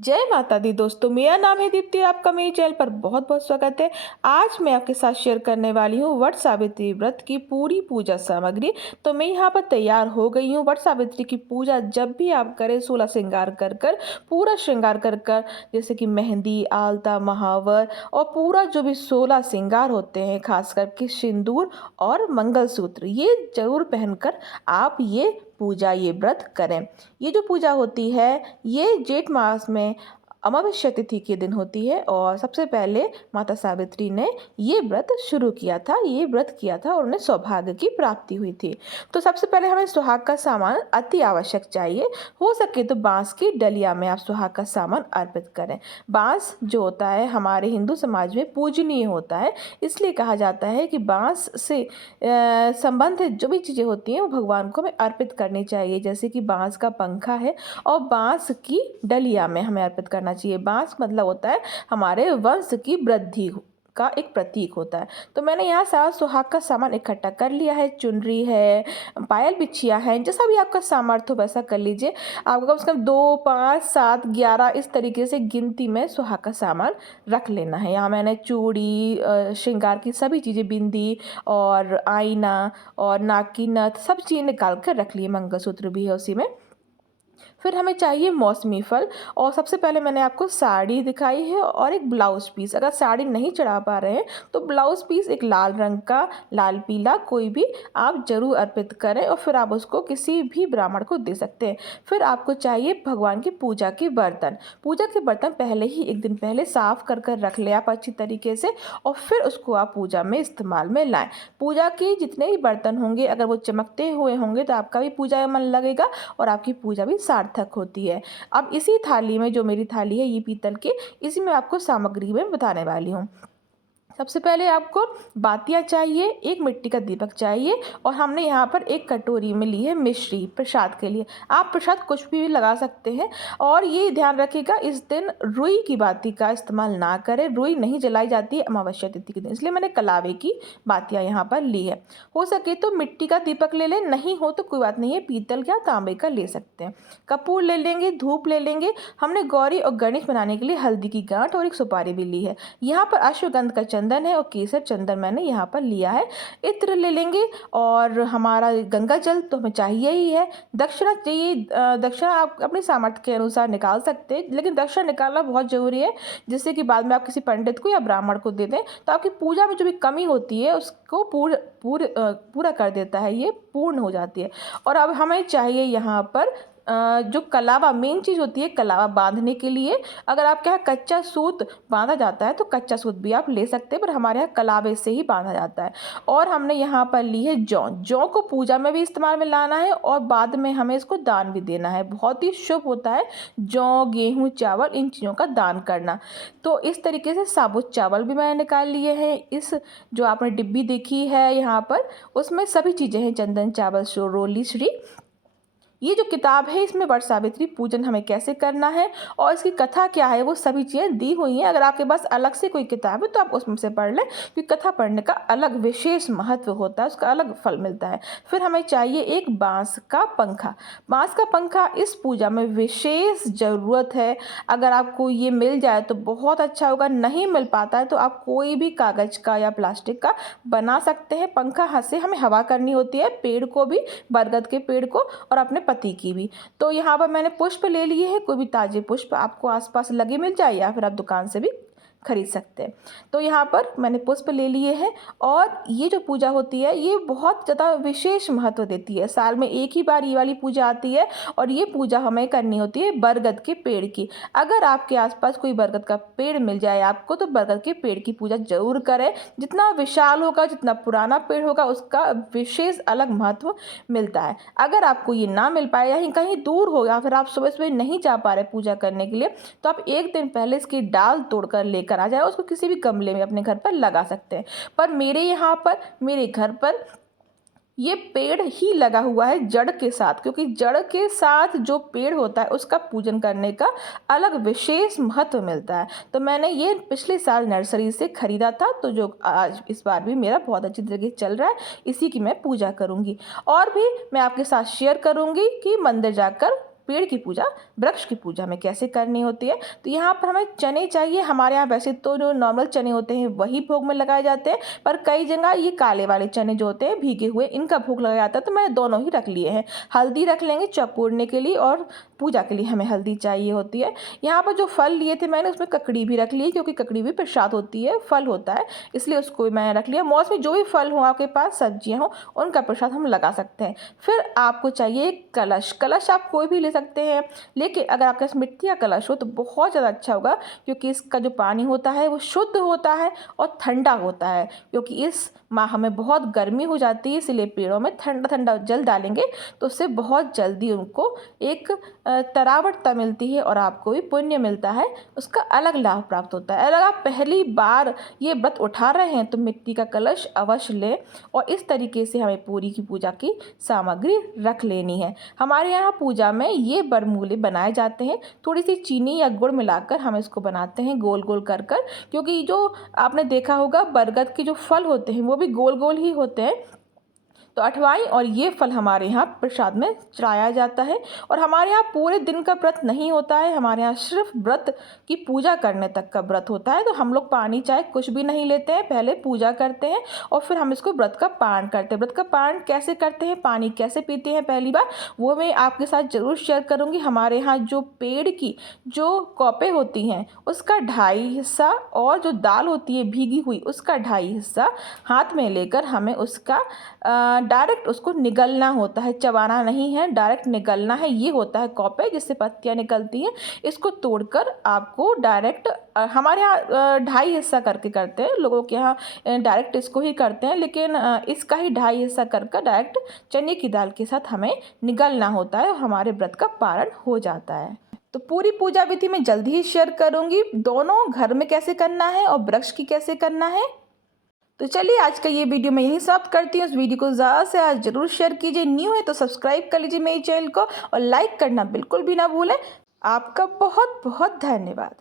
जय माता दी दोस्तों, मेरा नाम है दीप्ति। आपका मेरे चैनल पर बहुत बहुत स्वागत है। आज मैं आपके साथ शेयर करने वाली हूँ वट सावित्री व्रत की पूरी पूजा सामग्री। तो मैं यहाँ पर तैयार हो गई हूँ। वट सावित्री की पूजा जब भी आप करें 16 श्रृंगार कर कर, पूरा श्रृंगार कर कर, जैसे कि मेहंदी, आलता, महावर और पूरा जो भी 16 श्रृंगार होते हैं, खास करके सिंदूर और मंगलसूत्र, ये जरूर पहनकर आप ये पूजा, ये व्रत करें। ये जो पूजा होती है, ये जेठ मास में अमावस्या तिथि के दिन होती है और सबसे पहले माता सावित्री ने ये व्रत शुरू किया था, ये व्रत किया था और उन्हें सौभाग्य की प्राप्ति हुई थी। तो सबसे पहले हमें सुहाग का सामान अति आवश्यक चाहिए। हो सके तो बांस की डलिया में आप सुहाग का सामान अर्पित करें। बांस जो होता है हमारे हिंदू समाज में पूजनीय होता है, इसलिए कहा जाता है कि बांस से संबंधित जो भी चीज़ें होती हैं वो भगवान को हमें अर्पित करनी चाहिए। जैसे कि बांस का पंखा है और बांस की डलिया में हमें अर्पित करना चाहिए। बांस मतलब होता है हमारे वंश की वृद्धि का एक प्रतीक होता है। तो मैंने यहाँ सारा सुहाग का सामान इकट्ठा कर लिया है। चुनरी है, पायल बिछिया है, जैसा भी आपका सामर्थ्य हो वैसा कर लीजिए। आपको कम से कम 2, 5, 7, 11 इस तरीके से गिनती में सुहाग का सामान रख लेना है। यहाँ मैंने चूड़ी, श्रृंगार की सभी चीज़ें, बिंदी और आईना और नाक की नथ, सब चीज़ें निकाल कर रख लिए। मंगलसूत्र भी है उसी में। फिर हमें चाहिए मौसमी फल और सबसे पहले मैंने आपको साड़ी दिखाई है और एक ब्लाउज पीस। अगर साड़ी नहीं चढ़ा पा रहे हैं तो ब्लाउज पीस एक लाल रंग का, लाल पीला कोई भी आप जरूर अर्पित करें और फिर आप उसको किसी भी ब्राह्मण को दे सकते हैं। फिर आपको चाहिए भगवान की पूजा के बर्तन। पूजा के बर्तन पहले ही एक दिन पहले साफ कर कर रख ले आप अच्छी तरीके से और फिर उसको आप पूजा में इस्तेमाल में लाएं। पूजा के जितने भी बर्तन होंगे अगर वो चमकते हुए होंगे तो आपका भी पूजा में मन लगेगा और आपकी पूजा भी सार्थक होती है। अब इसी थाली में, जो मेरी थाली है ये पीतल की, इसी में आपको सामग्री में बताने वाली हूँ। सबसे पहले आपको बातियाँ चाहिए, एक मिट्टी का दीपक चाहिए और हमने यहाँ पर एक कटोरी में ली है मिश्री प्रसाद के लिए। आप प्रसाद कुछ भी लगा सकते हैं और ये ध्यान रखिएगा इस दिन रुई की बाती का इस्तेमाल ना करें। रुई नहीं जलाई जाती है अमावस्या तिथि के दिन, इसलिए मैंने कलावे की बातियाँ यहाँ पर ली है। हो सके तो मिट्टी का दीपक ले लें, नहीं हो तो कोई बात नहीं है, पीतल या तांबे का ले सकते हैं। कपूर ले लेंगे, धूप ले लेंगे। हमने गौरी और गणेश बनाने के लिए हल्दी की गांठ और एक सुपारी भी ली है। यहाँ पर अश्वगंध का चंदन है और केसर चंदन मैंने यहाँ पर लिया है। इत्र ले लेंगे और हमारा गंगा जल तो हमें चाहिए ही है। दक्षिणा चाहिए। दक्षिणा आप अपने सामर्थ्य के अनुसार निकाल सकते हैं, लेकिन दक्षिणा निकालना बहुत जरूरी है, जिससे कि बाद में आप किसी पंडित को या ब्राह्मण को दे दें तो आपकी पूजा में जो भी कमी होती है उसको पूरा कर देता है, ये पूर्ण हो जाती है। और अब हमें चाहिए यहाँ पर जो कलावा, मेन चीज़ होती है कलावा बांधने के लिए। अगर आपके यहाँ कच्चा सूत बांधा जाता है तो कच्चा सूत भी आप ले सकते हैं, पर हमारे यहाँ कलावे से ही बांधा जाता है। और हमने यहाँ पर ली है जौ। जौ को पूजा में भी इस्तेमाल में लाना है और बाद में हमें इसको दान भी देना है। बहुत ही शुभ होता है जौ, गेहूँ, चावल, इन चीज़ों का दान करना। तो इस तरीके से साबुत चावल भी मैंने निकाल लिए हैं। इस जो आपने डिब्बी देखी है यहाँ पर, उसमें सभी चीज़ें हैं, चंदन, चावल, रोली, श्री। ये जो किताब है इसमें वट सावित्री पूजन हमें कैसे करना है और इसकी कथा क्या है वो सभी चीज़ें दी हुई हैं। अगर आपके पास अलग से कोई किताब है तो आप उसमें से पढ़ लें, क्योंकि कथा पढ़ने का अलग विशेष महत्व होता है, उसका अलग फल मिलता है। फिर हमें चाहिए एक बांस का पंखा। बांस का पंखा इस पूजा में विशेष ज़रूरत है। अगर आपको ये मिल जाए तो बहुत अच्छा होगा, नहीं मिल पाता है तो आप कोई भी कागज़ का या प्लास्टिक का बना सकते हैं। पंखा हाथ से हमें हवा करनी होती है, पेड़ को भी, बरगद के पेड़ को और अपने पति की भी। तो यहाँ पर मैंने पुष्प ले लिए हैं। कोई भी ताजे पुष्प आपको आसपास लगे मिल जाए या फिर आप दुकान से भी खरीद सकते हैं। तो यहाँ पर मैंने पुष्प ले लिए हैं और ये जो पूजा होती है ये बहुत ज़्यादा विशेष महत्व देती है। साल में एक ही बार ये वाली पूजा आती है और ये पूजा हमें करनी होती है बरगद के पेड़ की। अगर आपके आसपास कोई बरगद का पेड़ मिल जाए आपको तो बरगद के पेड़ की पूजा जरूर करें। जितना विशाल होगा, जितना पुराना पेड़ होगा, उसका विशेष अलग महत्व मिलता है। अगर आपको ये ना मिल पाए या कहीं दूर हो या फिर आप सुबह सुबह नहीं जा पा रहे पूजा करने के लिए, तो आप एक दिन पहले इसकी डाल तोड़कर लेकर आ जाए, उसको किसी भी गमले में अपने घर पर लगा सकते हैं। पर मेरे यहाँ पर, मेरे घर पर ये पेड़ ही लगा हुआ है जड़ के साथ, क्योंकि जड़ के साथ जो पेड़ होता है उसका पूजन करने का अलग विशेष महत्व मिलता है। तो मैंने ये पिछले साल नर्सरी से खरीदा था, तो जो आज इस बार भी मेरा बहुत अच्छी तरीके से चल रहा है, इसी की मैं पूजा करूँगी। और भी मैं आपके साथ शेयर करूँगी कि मंदिर जाकर पेड़ की पूजा, वृक्ष की पूजा हमें कैसे करनी होती है। तो यहाँ पर हमें चने चाहिए। हमारे यहाँ वैसे तो जो नॉर्मल चने होते हैं वही भोग में लगाए जाते हैं, पर कई जगह ये काले वाले चने जो होते हैं भीगे हुए, इनका भोग लगाया जाता है। तो मैंने दोनों ही रख लिए हैं। हल्दी रख लेंगे चपोड़ने के लिए, और पूजा के लिए हमें हल्दी चाहिए होती है। यहाँ पर जो फल लिए थे मैंने, उसमें ककड़ी भी रख ली, क्योंकि ककड़ी भी प्रसाद होती है, फल होता है, इसलिए उसको भी मैंने रख लिया। मौसमी जो भी फल हो आपके पास, सब्जियां हो, उनका प्रसाद हम लगा सकते हैं। फिर आपको चाहिए एक कलश। कलश आप कोई भी ले सकते हैं, लेकिन अगर आपके पास मिट्टी का कलश हो तो बहुत ज़्यादा अच्छा होगा, क्योंकि इसका जो पानी होता है वो शुद्ध होता है और ठंडा होता है। क्योंकि इस माह में बहुत गर्मी हो जाती है, इसलिए पेड़ों में ठंडा ठंडा जल डालेंगे तो उससे बहुत जल्दी उनको एक तरावटता मिलती है और आपको भी पुण्य मिलता है, उसका अलग लाभ प्राप्त होता है। अगर आप पहली बार ये व्रत उठा रहे हैं तो मिट्टी का कलश अवश्य लें, और इस तरीके से हमें पूरी की पूजा की सामग्री रख लेनी है। हमारे यहाँ पूजा में ये बरमूले बनाए जाते हैं, थोड़ी सी चीनी या गुड़ मिलाकर हम इसको बनाते हैं गोल गोल कर कर, क्योंकि जो आपने देखा होगा बरगद के जो फल होते हैं वो भी गोल गोल ही होते हैं। तो अठवाई और ये फल हमारे यहाँ प्रसाद में चढ़ाया जाता है। और हमारे यहाँ पूरे दिन का व्रत नहीं होता है, हमारे यहाँ सिर्फ व्रत की पूजा करने तक का व्रत होता है। तो हम लोग पानी चाय कुछ भी नहीं लेते हैं, पहले पूजा करते हैं और फिर हम इसको व्रत का पारण करते हैं। व्रत का पारण कैसे करते हैं, पानी कैसे पीते हैं पहली बार, वो मैं आपके साथ ज़रूर शेयर करूँगी। हमारे यहाँ जो पेड़ की जो कौपें होती हैं उसका 2.5 हिस्सा, और जो दाल होती है भीगी हुई उसका 2.5 हिस्सा हाथ में लेकर हमें उसका डायरेक्ट उसको निगलना होता है, चबाना नहीं है, डायरेक्ट निगलना है। ये होता है कौपे जिससे पत्तियाँ निकलती हैं। इसको तोड़कर आपको डायरेक्ट, हमारे यहाँ 2.5 हिस्सा करके करते हैं, लोगों के यहाँ डायरेक्ट इसको ही करते हैं, लेकिन इसका ही 2.5 हिस्सा करके डायरेक्ट चने की दाल के साथ हमें निगलना होता है और हमारे व्रत का पारण हो जाता है। तो पूरी पूजा विधि मैं जल्दी ही शेयर करूँगी, दोनों घर में कैसे करना है और वृक्ष की कैसे करना है। तो चलिए आज का ये वीडियो मैं यहीं समाप्त करती हूँ। इस वीडियो को ज़्यादा से ज़्यादा जरूर शेयर कीजिए, न्यू है तो सब्सक्राइब कर लीजिए मेरे चैनल को, और लाइक करना बिल्कुल भी ना भूलें। आपका बहुत बहुत धन्यवाद।